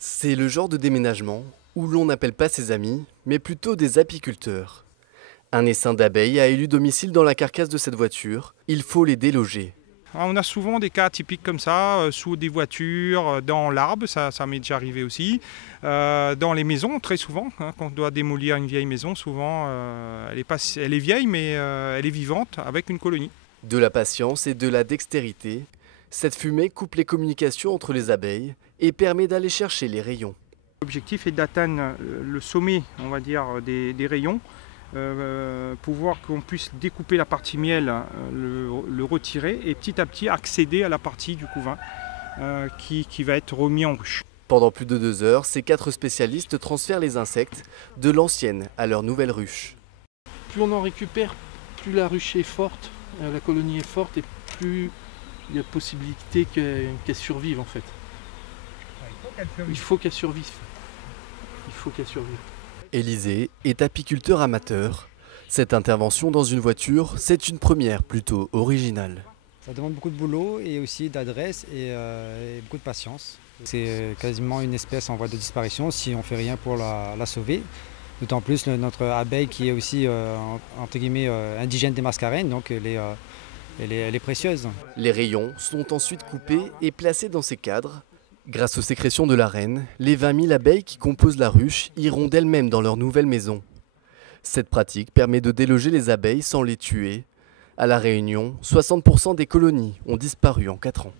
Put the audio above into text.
C'est le genre de déménagement où l'on n'appelle pas ses amis, mais plutôt des apiculteurs. Un essaim d'abeilles a élu domicile dans la carcasse de cette voiture. Il faut les déloger. On a souvent des cas typiques comme ça, sous des voitures, dans l'arbre, ça m'est déjà arrivé aussi, dans les maisons très souvent, hein, quand on doit démolir une vieille maison, souvent elle est vieille mais elle est vivante avec une colonie. De la patience et de la dextérité, cette fumée coupe les communications entre les abeilles et permet d'aller chercher les rayons. L'objectif est d'atteindre le sommet, on va dire, des rayons, pour voir qu'on puisse découper la partie miel, le retirer et petit à petit accéder à la partie du couvain qui va être remis en ruche. Pendant plus de 2 heures, ces 4 spécialistes transfèrent les insectes de l'ancienne à leur nouvelle ruche. Plus on en récupère, plus la ruche est forte, la colonie est forte et plus il y a de possibilité qu'elle survive en fait. Il faut qu'elle survive. Il faut qu'elle survive. Élisée est apiculteur amateur. Cette intervention dans une voiture, c'est une première plutôt originale. Ça demande beaucoup de boulot et aussi d'adresse et beaucoup de patience. C'est quasiment une espèce en voie de disparition si on ne fait rien pour la sauver. D'autant plus notre abeille qui est aussi entre guillemets indigène des mascareines, donc elle est précieuse. Les rayons sont ensuite coupés et placés dans ces cadres. Grâce aux sécrétions de la reine, les 20 000 abeilles qui composent la ruche iront d'elles-mêmes dans leur nouvelle maison. Cette pratique permet de déloger les abeilles sans les tuer. À La Réunion, 60% des colonies ont disparu en 4 ans.